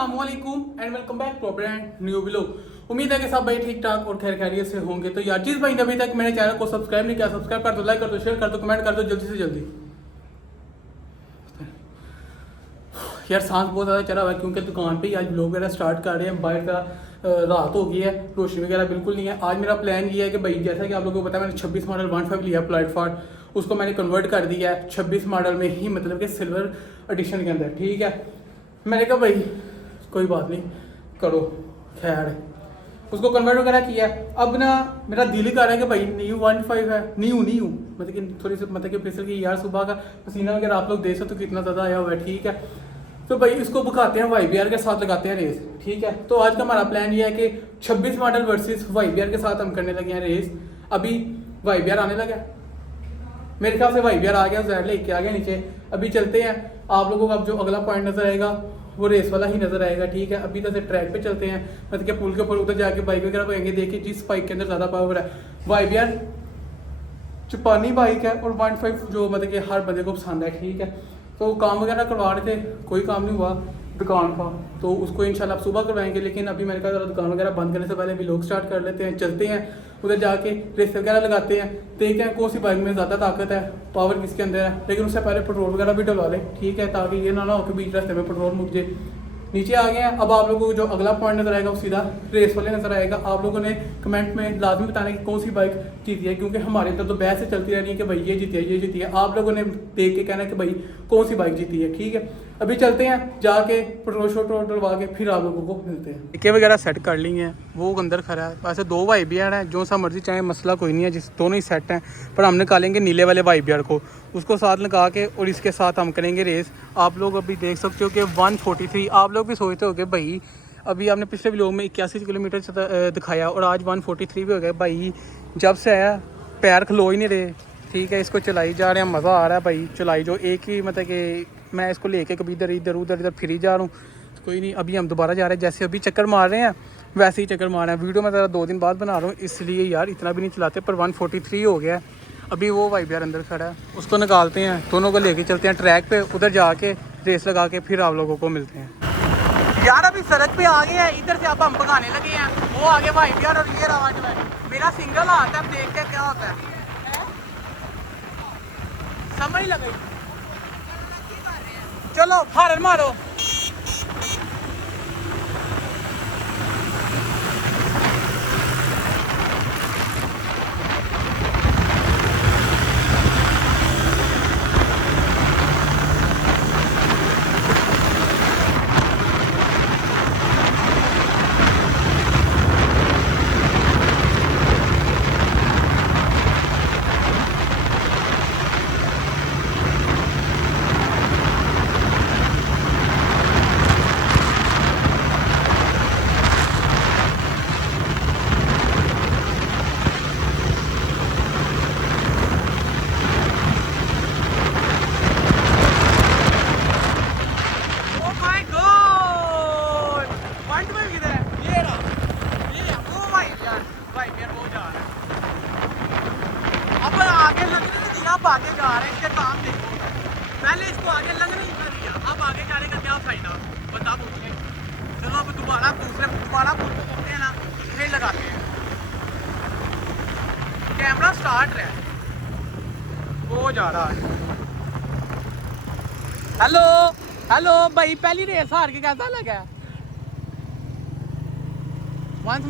अस्सलाम वालेकुम and welcome back to brand new vlog. उम्मीद है कि सब भाई ठीक ठाक और खैर खैरियत से होंगे। तो यार जिस भाई ने अभी तक मेरे चैनल को सब्सक्राइब नहीं किया, सब्सक्राइब कर दो, लाइक कर दो, शेयर कर दो, कमेंट कर दो जल्दी से जल्दी। यार सांस बहुत ज़्यादा चढ़ा हुआ है क्योंकि दुकान पे ही आज व्लॉग वगैरह स्टार्ट कर रहे हैं। बाहर का रात हो गई है, रोशनी वगैरह बिल्कुल नहीं है। आज मेरा प्लान ये है कि भाई जैसा कि आप लोगों को पता है मैंने 26 मॉडल 15 लिया प्लेटफॉर्म, उसको मैंने कन्वर्ट कर दिया है 26 मॉडल में ही, मतलब कि सिल्वर एडिशन के अंदर। ठीक है, मैंने कहा भाई कोई बात नहीं करो, खैर उसको कन्वर्ट वगैरह किया। अब ना मेरा दिल ही कर रहा है कि भाई न्यू 15 है, न्यू मतलब कि थोड़ी सी मतलब कि फिसल की यार सुबह का पसीना वगैरह आप लोग देख सकते हो कितना ज़्यादा आया हुआ है। ठीक है, तो भाई इसको बुखाते हैं YBR के साथ, लगाते हैं रेस। ठीक है, तो आज का हमारा प्लान ये है कि 26 मॉडल वर्सेस YBR के साथ हम करने लगे हैं रेस। अभी YBR आने लगा, मेरे ख्याल से YBR आ गया, जहर लेके आ गया नीचे। अभी चलते हैं, आप लोगों को अब जो अगला पॉइंट नजर आएगा वो रेस वाला ही नजर आएगा। ठीक है, अभी तो ट्रैक पे चलते हैं, मतलब कि पुल के ऊपर उधर जाके बाइक वगैरह पाएंगे। देखिए जिस बाइक के अंदर ज़्यादा पावर है, YBR जापानी बाइक है और 15 जो मतलब कि हर बंदे को पसंद है। ठीक है, तो काम वगैरह करवा रहे थे, कोई काम नहीं हुआ दुकान का, तो उसको इंशाल्लाह आप सुबह करवाएंगे। लेकिन अभी मैंने कहा दुकान वगैरह बंद करने से पहले भी लोग स्टार्ट कर लेते हैं, चलते हैं उधर जाके रेस वगैरह लगाते हैं, देखते हैं कौन सी बाइक में ज़्यादा ताकत है, पावर किसके अंदर है। लेकिन उससे पहले पेट्रोल वगैरह भी डलवा लें। ठीक है, ताकि ये ना हो कि बीच रास्ते में पेट्रोल मुक जाए। नीचे आ गए हैं, अब आप लोगों को जो अगला पॉइंट नजर आएगा वो सीधा रेस वाले नजर आएगा। आप लोगों ने कमेंट में लाजमी बताना कि कौन सी बाइक जीती है, क्योंकि हमारे अंदर तो बहस से चलती रह रही है कि भाई ये जीती है, ये जीती है। आप लोगों ने देख के कहना है कि भाई कौन सी बाइक जीती है। ठीक है, अभी चलते हैं, जाके पेट्रोल शोट्रोल डलवा के फिर आप लोगों को मिलते हैं। टिके वगैरह सेट कर ली हैं, वो अंदर खड़ा है। वैसे 2 YBR हैं, जो सा मर्जी चाहे मसला कोई नहीं है, जिस दोनों ही सेट हैं। पर हम निकालेंगे नीले वाले YBR को, उसको साथ लगा के और इसके साथ हम करेंगे रेस। आप लोग अभी देख सकते हो कि 143, आप लोग भी सोचते हो कि भाई अभी आपने पिछले व्लॉग में 81 किलोमीटर दिखाया और आज 143 भी हो गया। भाई जब से आया पैर खलो ही नहीं रहे। ठीक है, इसको चलाई जा रहे हैं, मज़ा आ रहा है भाई चलाई जो एक ही, मतलब कि मैं इसको लेके कभी इधर फिर ही जा रहा हूँ। तो कोई नहीं, अभी हम दोबारा जा रहे हैं, जैसे अभी चक्कर मार रहे हैं वैसे ही चक्कर मार रहे हैं। वीडियो मैं ज़रा 2 दिन बाद बना रहा हूँ, इसलिए यार इतना भी नहीं चलाते। पर 143 हो गया है। अभी वो YBR अंदर खड़ा है, उसको निकालते हैं, दोनों को लेके चलते हैं ट्रैक पे, उधर जाके रेस लगा के फिर आप लोगों को मिलते हैं। यार अभी सड़क पे आ गए हैं, इधर से अब हम भगाने लगे हैं, वो आगे YBR और ये रहा मेरा सिंगल आता है। अब देखते हैं क्या होता है, समझ लगी। चलो फारन मारो। आगे जा रहे हैं, इसके काम देखो, पहले इसको आगे लगने ही कर दिया, अब आगे जाने का क्या फायदा बता पूछे। चलो अब दोबारा पूछ करते हैं ना, फिर लगाते हैं। कैमरा स्टार्ट रहा है, वो जा रहा है। हेलो भाई, पहली रेस हार के कैसा लगा? वंस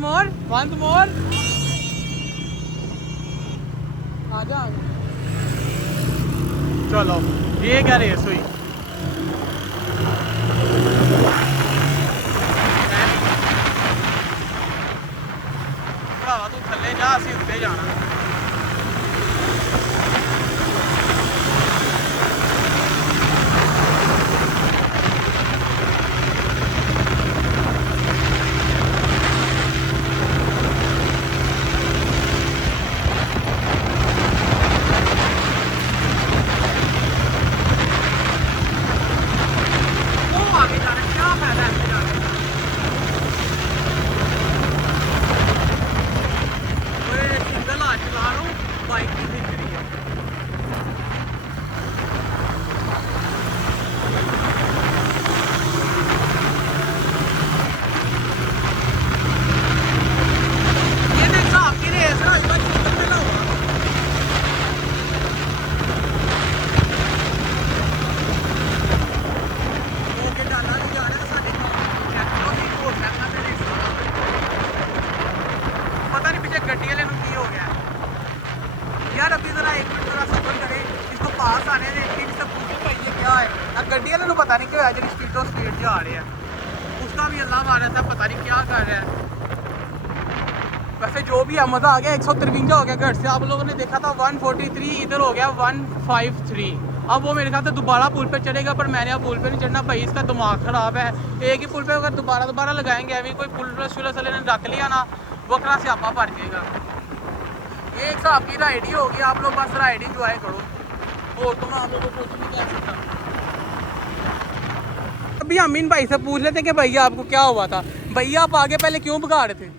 मोर आ जा। चलो ये क्या रेस हुई? भरावा तू थले जा, असी उत्ते जाना। है जो स्पीड जा रहे हैं, उसका भी अल्लाह मारा था, पता नहीं क्या कर रहा है। वैसे जो भी है मज़ा आ गया। 153 हो गया घर से, आप लोगों ने देखा था 143, इधर हो गया 153। अब वो मेरे ख्याल से दोबारा पुल पे चढ़ेगा, पर मैंने अब पुल पे नहीं चढ़ना भाई, इसका दिमाग ख़राब है। एक ही पुल पे अगर दोबारा लगाएंगे, अभी कोई पुल शुरू ने रख लिया ना, वकरा से आपा पड़ जाएगा। एक हिसाब की राइड ही होगी, आप लोग बस राइड इंजॉय करो और तो मैं आप लोगों को कुछ नहीं कह सकता। अभी हम इन भाई से पूछ लेते हैं कि भैया आपको क्या हुआ था। भैया आप आगे पहले क्यों भगा रहे थे?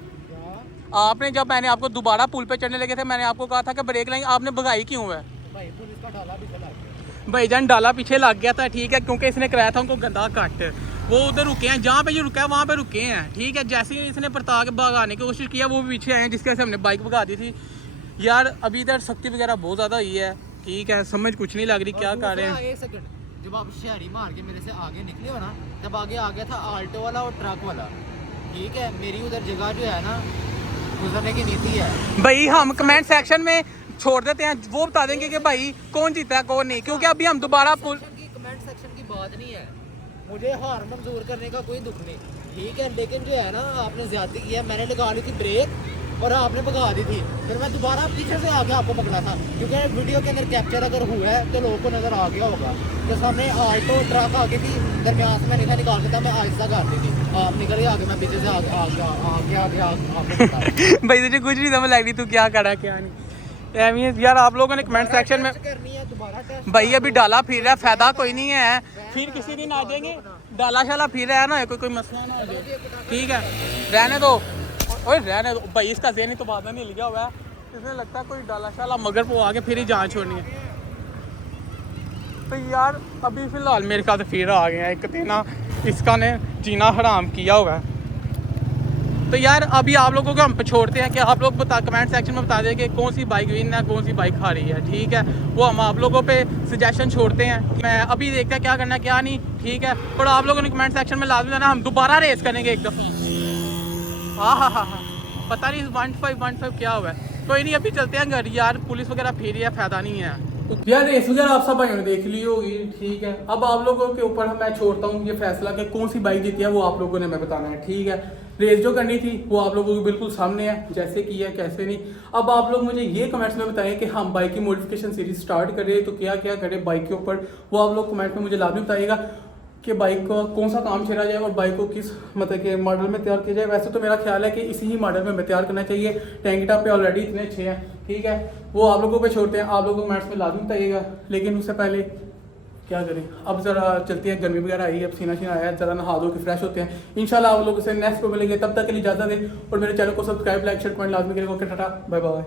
आपने जब मैंने आपको दोबारा पुल पे चढ़ने लगे थे, मैंने आपको कहा था कि ब्रेक लाइन, आपने भगाई क्यों है? भाई जान डाला पीछे लग गया था, ठीक है, क्योंकि इसने कराया था उनको गंदा कट। वो उधर रुके हैं, जहाँ पे जो रुका है वहाँ पे रुके हैं, ठीक है। जैसे ही इसने परता के भगाने की कोशिश किया, वो भी पीछे आए हैं, जिसके वजह से हमने बाइक भगा दी थी। यार अभी इधर सख्ती वगैरह बहुत ज़्यादा हुई है, ठीक है, समझ कुछ नहीं लग रही क्या कर रहे हैं। एक सेकंड, जब आप शहरी मार के मेरे से आगे निकले हो ना, तब आगे आ गया था आल्टो वाला और ट्रक वाला, ठीक है। मेरी उधर जगह जो है ना गुजरने की नीति है। भाई हम कमेंट सेक्शन में छोड़ देते हैं, वो बता देंगे कि भाई कौन जीता है कौन नहीं, क्योंकि अभी हम दोबारा कमेंट सेक्शन की बात नहीं है, मुझे हार मंजूर करने का कोई दुख नहीं, ठीक है। लेकिन जो है ना, आपने ज्यादती किया। मैंने लगा ली थी ब्रेक और आपने भगा दी थी, फिर मैं दोबारा पीछे से आके आपको पकड़ा था, क्योंकि वीडियो के अंदर कैप्चर अगर हुआ है तो लोगों को नजर आ गया होगा कि सामने आल्टो ट्रक आगे थी, दरमियान से मैं निकाल के था, मैं आहिस्ता कर दी थी, आप निकले आगे, मैं पीछे से आगे भाई तुझे कुछ नहीं समझ लग रही तू क्या करा क्या नहीं। यार आप लोगों ने कमेंट सेक्शन में भाई अभी डाला फिर रहा है, फायदा कोई नहीं है, फिर किसी दिन आ जाएंगे। डाला शाला फिर रहा है ना, कोई मसला ना हो जाए, ठीक है, रहने दो। ओए रहने दो भाई, इसका ज़हन तो बाद में नहीं लिया हुआ है, इसमें लगता है कोई डाला शाला मगर वो आगे फिर ही जान छोड़नी है। तो यार अभी फ़िलहाल मेरे ख्याल से फिर आ गया एक ना, इसका ने जीना हराम किया हुआ है। तो यार अभी आप लोगों को हम छोड़ते हैं कि आप लोग कमेंट सेक्शन में बता दें कि कौन सी बाइक विन है, कौन सी बाइक खा रही है, ठीक है। वो हम आप लोगों पे सजेशन छोड़ते हैं, मैं अभी देखते हैं क्या करना है क्या नहीं, ठीक है। और आप लोगों ने कमेंट सेक्शन में लाजमी देना, हम दोबारा रेस करेंगे एक दफ़ा। हाँ, पता नहीं 1515 क्या हुआ है। कोई नहीं, अभी चलते हैं घर यार, पुलिस वगैरह फिर है, फ़ायदा नहीं है यार। रेस वगैरह आप सब भाइयों ने देख ली होगी, ठीक है। अब आप लोगों के ऊपर मैं छोड़ता हूँ ये फैसला कि कौन सी बाइक जीती है, वो आप लोगों ने मैं बताना है, ठीक है। रेस जो करनी थी वो आप लोगों के बिल्कुल सामने है, जैसे की है कैसे नहीं। अब आप लोग मुझे ये कमेंट्स में बताएं कि हम बाइक की मॉडिफिकेशन सीरीज स्टार्ट करें तो क्या क्या करें बाइक के ऊपर, वो आप लोग कमेंट में मुझे लाजमी बताइएगा कि बाइक को कौन सा काम छेड़ा जाए और बाइक को किस मतलब के मॉडल में तैयार किया जाए। वैसे तो मेरा ख्याल है कि इसी ही मॉडल में तैयार करना चाहिए, टैंक टॉप पे ऑलरेडी इतने अच्छे हैं, ठीक है। वो आप लोगों पे छोड़ते हैं, आप लोगों को कमेंट्स में लाजमी बताइएगा। लेकिन उससे पहले क्या करें, अब ज़रा चलती है, गर्मी वगैरह आई है, अब सीना आया है, ज़रा नहा धो के फ्रेश होते हैं। इंशाल्लाह आप लोगों से नेक्स्ट को मिलेंगे, तब तक के लिए इजाज़त दें और मेरे चैनल को सब्सक्राइब, लाइक, शेयर, कमेंट लाजमी करें। Okay tata, bye bye.